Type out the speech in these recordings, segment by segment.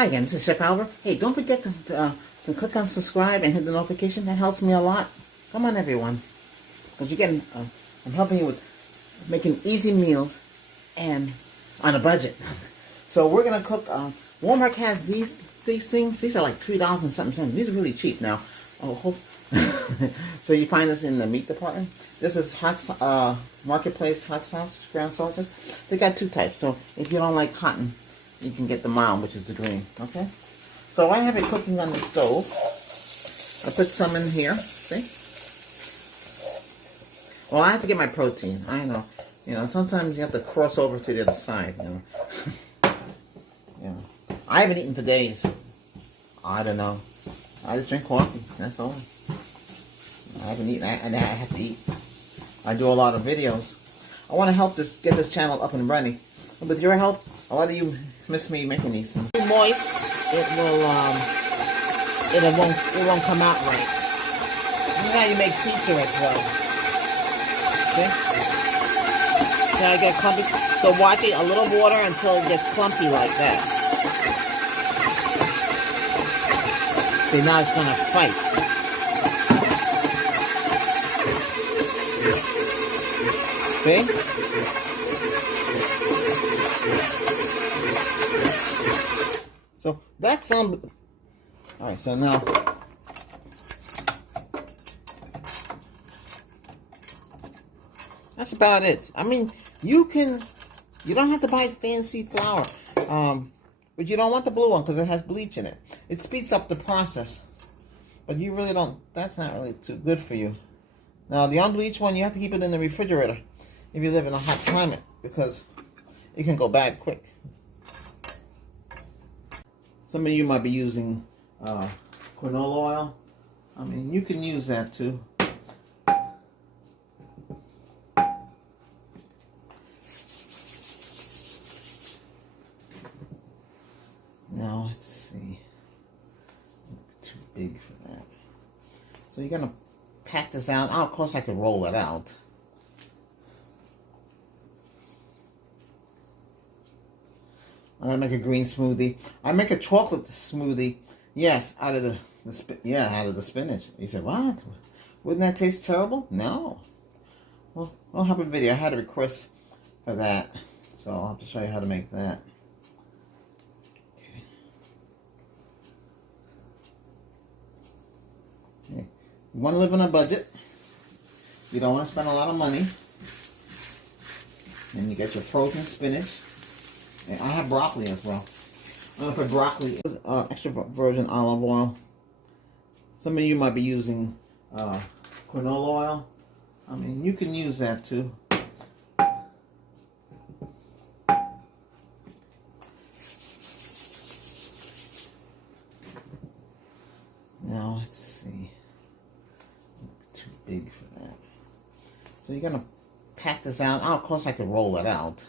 Hi again, this is Chef Albert. Hey, don't forget to click on subscribe and hit the notification. That helps me a lot. Come on, everyone. Because you're getting, I'm helping you with making easy meals and on a budget. So we're going to cook, Walmart has these things. These are like $3 and something cents. These are really cheap now. So you find this in the meat department. This is Marketplace hot sauce, ground sausages. They got two types. So if you don't like cotton, you can get the mild, which is the green, okay? So I have it cooking on the stove. I put some in here, see? Well, I have to get my protein, I know. You know, sometimes you have to cross over to the other side, you know. Yeah. I haven't eaten for days. I don't know. I just drink coffee, that's all. I haven't eaten, and I have to eat. I do a lot of videos. I want to help get this channel up and running. And with your help, a lot of you miss me making these things. Moist, it won't come out right. This is how you make pizza as well. Okay? So I get clumpy. So watch it, a little water until it gets clumpy like that. See, now it's gonna fight. See? So that's alright, so now that's about it. I mean, you don't have to buy fancy flour. But you don't want the blue one because it has bleach in it. It speeds up the process. But you really don't, that's not really too good for you. Now the unbleached one, you have to keep it in the refrigerator if you live in a hot climate because it can go bad quick. Some of you might be using canola oil. I mean, you can use that too. Now, let's see. Too big for that. So you're going to pat this out. Oh, of course, I could roll it out. I'm gonna make a green smoothie. I make a chocolate smoothie. Yes, out of the spinach. You said, what? Wouldn't that taste terrible? No. Well, I'll have a video. I had a request for that, so I'll have to show you how to make that. Okay. Okay. You want to live on a budget. You don't want to spend a lot of money. And you get your frozen spinach. I have broccoli as well. I'm going to put broccoli, extra virgin olive oil. Some of you might be using canola oil. I mean, you can use that too. Now, let's see. Too big for that. So you're going to pat this out. Oh, of course, I could roll it out.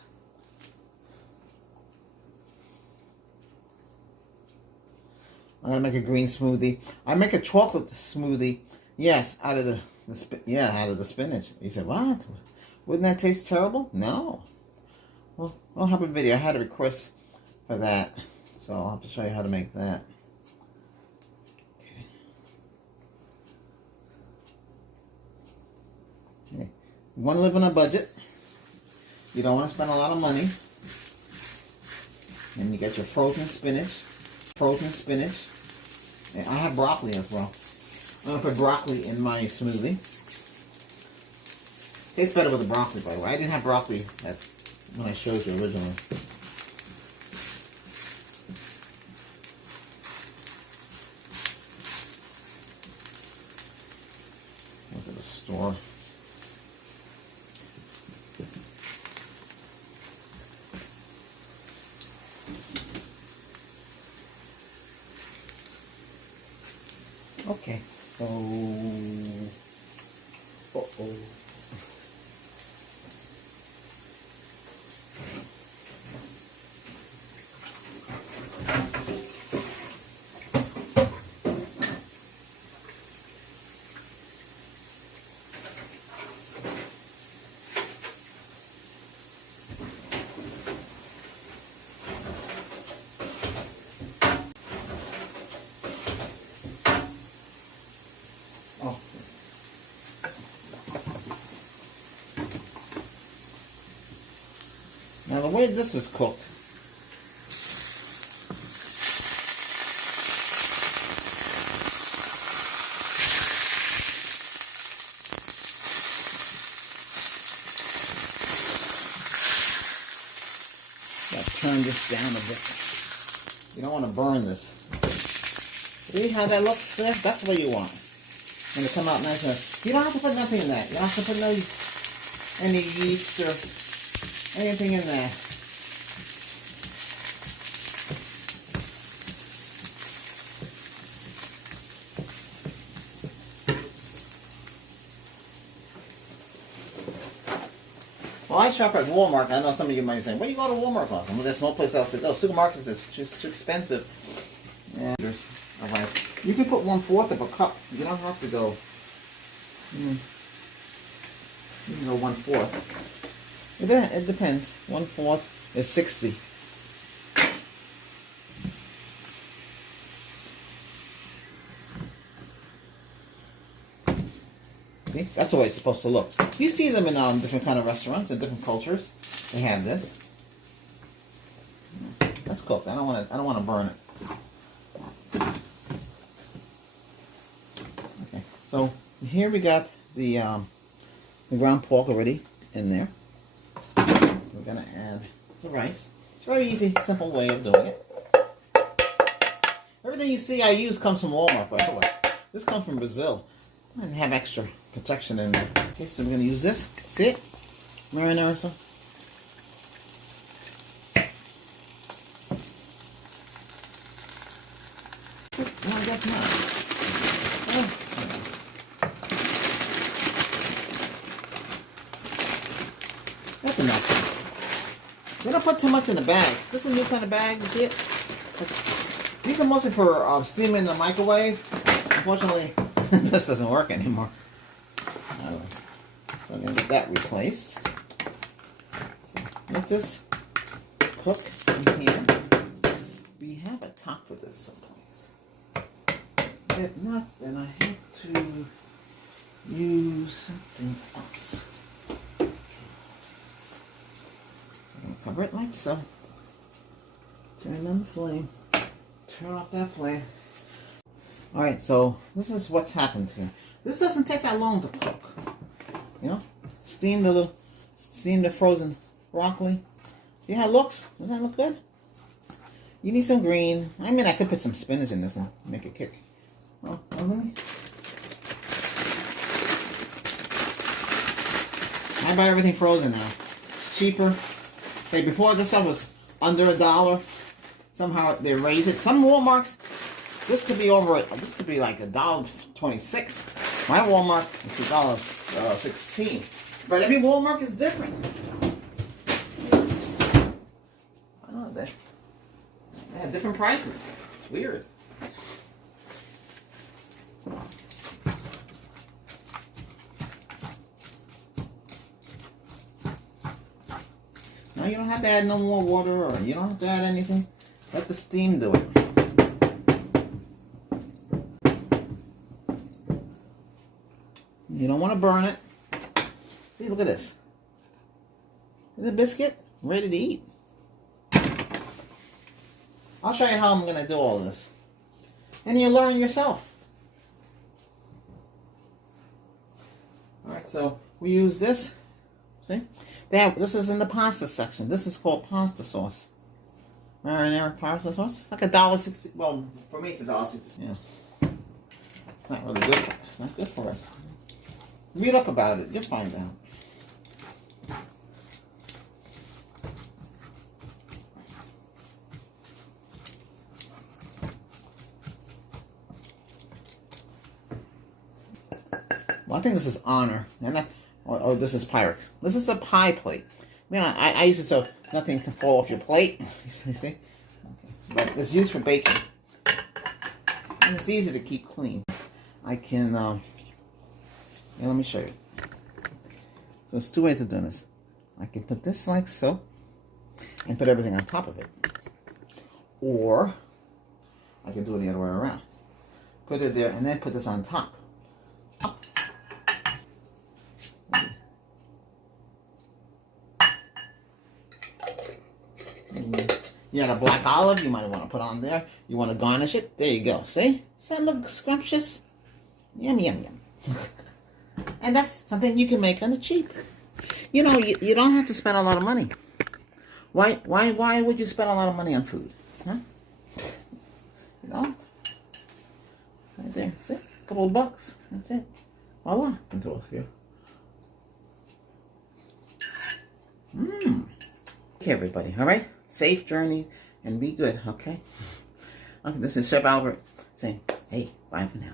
I'm gonna make a green smoothie. I make a chocolate smoothie. Yes, out of the spinach. You said, what? Wouldn't that taste terrible? No. Well, I'll have a video. I had a request for that, so I'll have to show you how to make that. Okay. Okay. You want to live on a budget. You don't want to spend a lot of money. And you get your frozen spinach. And I have broccoli as well. I'm going to put broccoli in my smoothie. Tastes better with the broccoli, by the way. I didn't have broccoli when I showed you originally. Went to the store. Okay, so, way this is cooked. Gotta turn this down a bit. You don't want to burn this. See how that looks there? That's the way you want it. And to come out nice and you don't have to put nothing in that. You don't have to put any yeast or anything in there. Well, I shop at Walmart. I know some of you might be saying, "Where do you go to Walmart for?" Well, there's no place else to go. Supermarkets is just too expensive. And there's alright. You can put 1/4 of a cup. You don't have to go. You can go 1/4. It depends. 1/4 is 60. See? That's the way it's supposed to look. You see them in different kind of restaurants and different cultures. They have this. That's cooked. I don't want to burn it. Okay. So here we got the ground pork already in there. We're gonna add the rice. It's a very easy, simple way of doing it. Everything you see I use comes from Walmart, by the way. This comes from Brazil. And have extra protection in there. Okay, so we're going to use this. See it? Marinara sauce. No, I guess not. Oh. That's enough. They don't put too much in the bag. This is a new kind of bag. You see it? These are mostly for steaming in the microwave. Unfortunately, this doesn't work anymore. So I'm going to get that replaced. So let this cook in here. We have a top for this someplace. If not, then I have to use something else. So I'm going to cover it like so. Turn on the flame. Turn off that flame. Alright, so this is what's happened here. This doesn't take that long to cook. You know? Steam the frozen broccoli. See how it looks? Doesn't that look good? You need some green. I mean, I could put some spinach in this and make it kick. Oh, really? I buy everything frozen now. It's cheaper. Hey, before this stuff was under $1. Somehow they raise it. Some Walmarts, this could be like $1.26. My Walmart is $1.16. But every Walmart is different. I don't know, they have different prices. It's weird. No, you don't have to add no more water, or you don't have to add anything. Let the steam do it. You don't want to burn it. See, look at this. Is a biscuit ready to eat. I'll show you how I'm going to do all this. And you learn yourself. Alright, so we use this. See? This is in the pasta section. This is called pasta sauce. Marinara pasta sauce. Like $1.60. Well, for me it's $1.60. Yeah. It's not really good. It's not good for us. Read up about it. You'll find out. Well, I think this is Honor. And or this is Pyrex. This is a pie plate. I mean, I use it so nothing can fall off your plate. You see? Okay. But it's used for baking. And it's easy to keep clean. I can, let me show you. So there's two ways of doing this. I can put this like so, and put everything on top of it. Or, I can do it the other way around. Put it there, and then put this on top. You got a black olive, you might want to put on there. You want to garnish it? There you go. See? Does that look scrumptious? Yum, yum, yum. And that's something you can make on the cheap. You know, you don't have to spend a lot of money. Why would you spend a lot of money on food? Huh? You know? Right there. See? A couple of bucks. That's it. Voila. And throw us here. Okay, everybody. All right? Safe journey and be good, okay? Okay, this is Chef Albert saying, hey, bye for now.